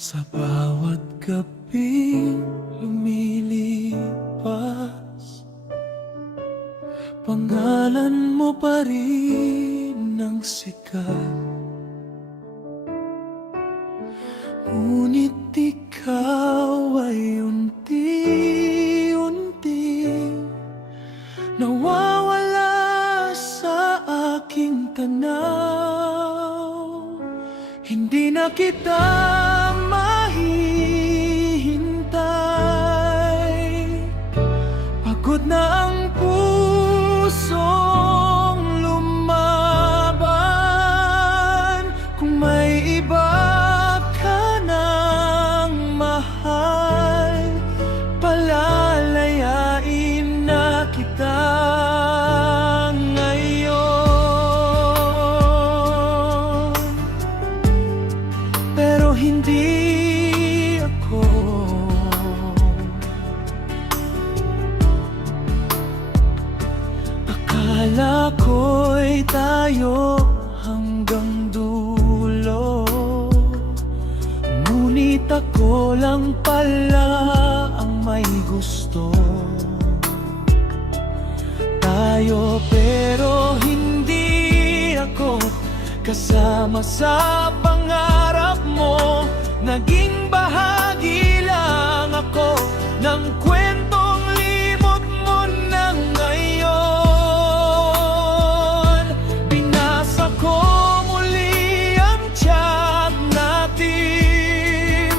Sa bawat gabi lumilipas, pangalan mo pa rin ang sikat. Ngunit ikaw ay unti-unting nawawala sa aking tanaw. Hindi na kita mahihintay, pagod na ang pusong lumaban. Kung may iba ka ng mahal, palalayain na kita ngayon. Pero hindi ako. Akala ko'y tayo hanggang dulo, ngunit ako lang pala ang may gusto tayo. Pero hindi ako kasama sa pangarap mo. Naging bahagi lang ako ng kwentong limot mo na ngayon. Binasa ko muli ang chat natin,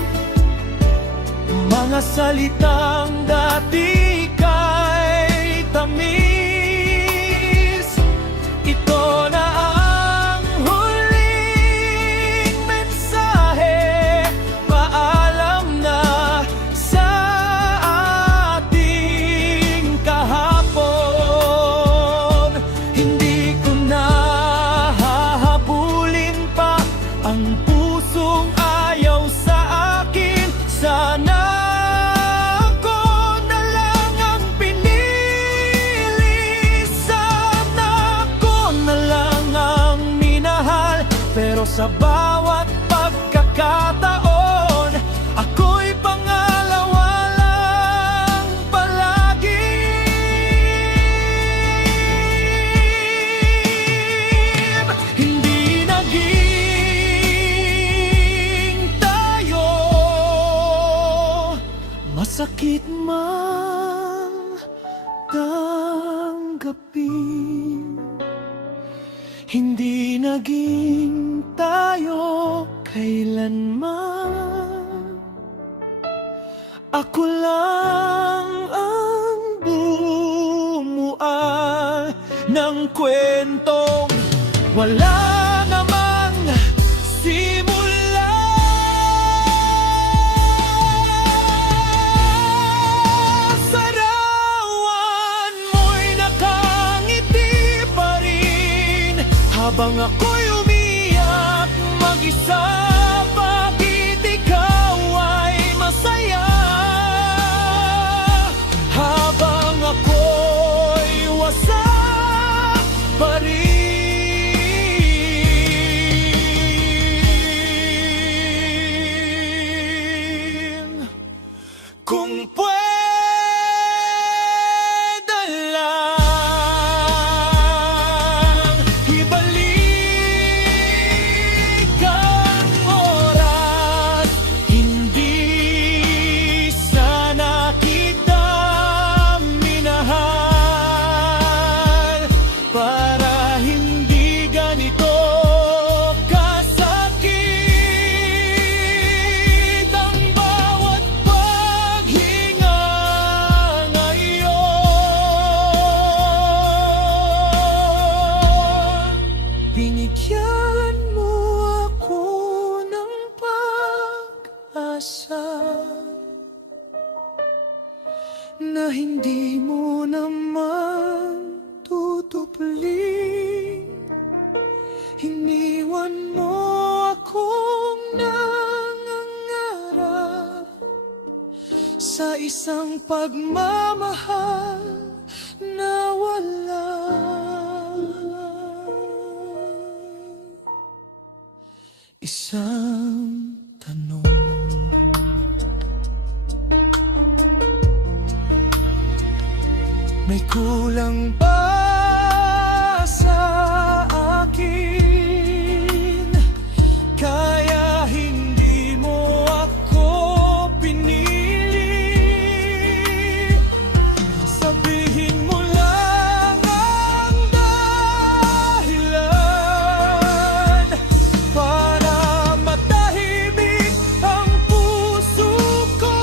mga salitang dati kay tamis. Ito na ang huling mensahe, paalam na sa ating kahapon. Hindi ko na hahabulin pa ang pusong ayaw sa akin. Sana ako na lang ang pinili, sana ako na lang ang minahal. Pero sa bawat pagkakataon, ako'y pangalawa lang palagi. Hindi naging tayo, masakit man tanggapin. Hindi naging tayo kailanman. Ako lang ang bumuo ng kwentong wala namang simula. Sarawan mo'y nakangiti pa rin habang ako'y umiyak mag-isa. Bakit ikaw ay masaya habang ako'y wasak pa rin? Kung pwede lang ibalik ang oras, hindi sana kita minahal, para hindi ganito kasakit ang bawat paghinga ngayon. Binigyan mo ako ng pag-asa na hindi mo naman tutuplin. Iniwan mo akong nangangarap sa isang pagmamahal na wala. Isang tanong. may kulang pa sa akin, kaya hindi mo ako pinili. Sabihin mo lang ang dahilan para matahimik ang puso ko.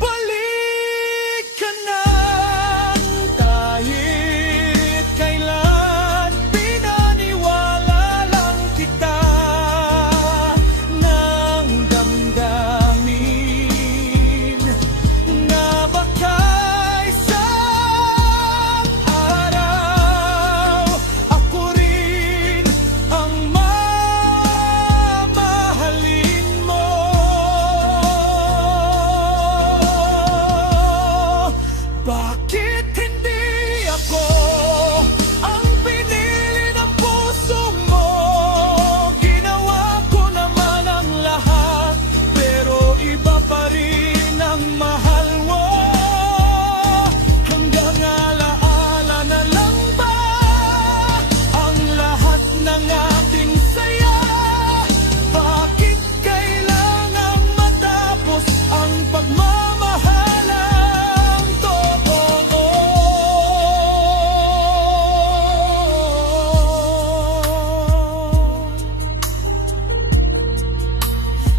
Balik ka na kahit kailan, pinaniwala lang kita ng damdamin na baka isang araw ako rin ang mamahalin mo. Bakit hindi ako ang pinili ng puso mo? Ginawa ko naman ang lahat, pero iba pa rin ang mahal mo. Hanggang alaala na lang ba ang lahat ng ating saya? Bakit kailangang matapos ang pagmamahalang totoo?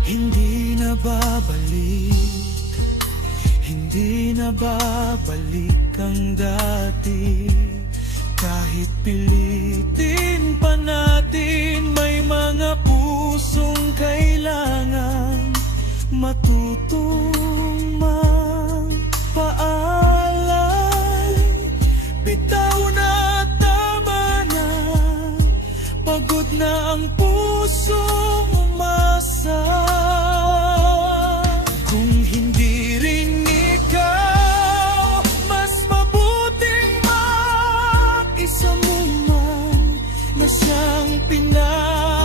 Hindi na babalik, hindi na babalik ang dati. Kahit pilitin pa natin, may mga pusong kailangan matutong magpaalam. Bitaw na, tama na, pagod na ang pusong umasa. Kung hindi rin ikaw, mas mabuting mag-isa mo man na siyang pinag